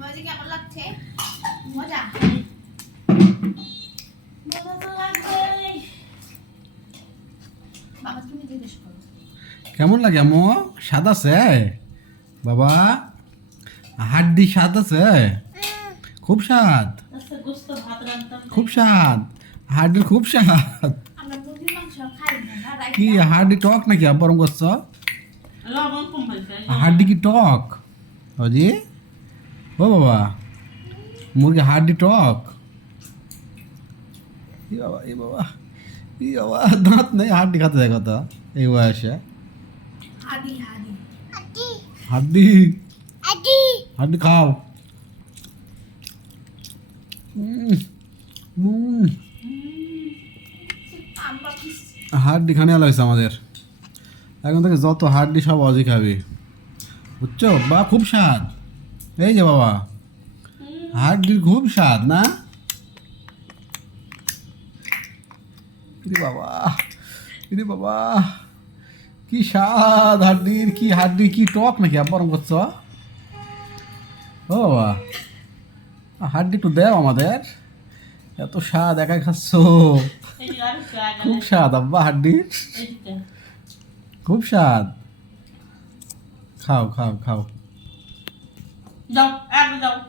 মজা কেমন লাগছে? মজা মজা তো লাগবে। বাবা তুমি জিজ্ঞেস করো কেমন লাগে আম্মু? স্বাদ আছে বাবা? হাড্ডি স্বাদ আছে? খুব স্বাদ, খুব স্বাদ, হাড্ডির খুব স্বাদ। আমরা মুরগির মাংস খাই না না কি হাড্ডি টক নাকি আব্বারম করছো? হাড্ডি কি টক? অজি ও বাবা, মুরগি হাড্ডি টক? ই বাবা, ই বাবা, ই বাবা, দাঁত নেই হাড্ডি খাতে যায় কত এই বয়সে? হাডি হাডি হাড্ডি হাড্ডি খাও। হাড্ডি খানে আলো হয়েছে আমাদের এখন থেকে, যত হাড্ডি সব অজি খাবি বুঝছো? বা খুব স্বাদ, এই যে বাবা হাড্ডির খুব স্বাদ না? বাবা ইরে বাবা, কি স্বাদ হাড্ডির! কি হাড্ডি কি টক নাকি আব্বারম করছো? ও বাবা, হাড্ডি একটু দেও আমাদের, এত স্বাদ একাই খাচ্ছ। খুব স্বাদ আব্বা হাড্ডির, খুব স্বাদ। খাও খাও খাও। যাও এক যাও।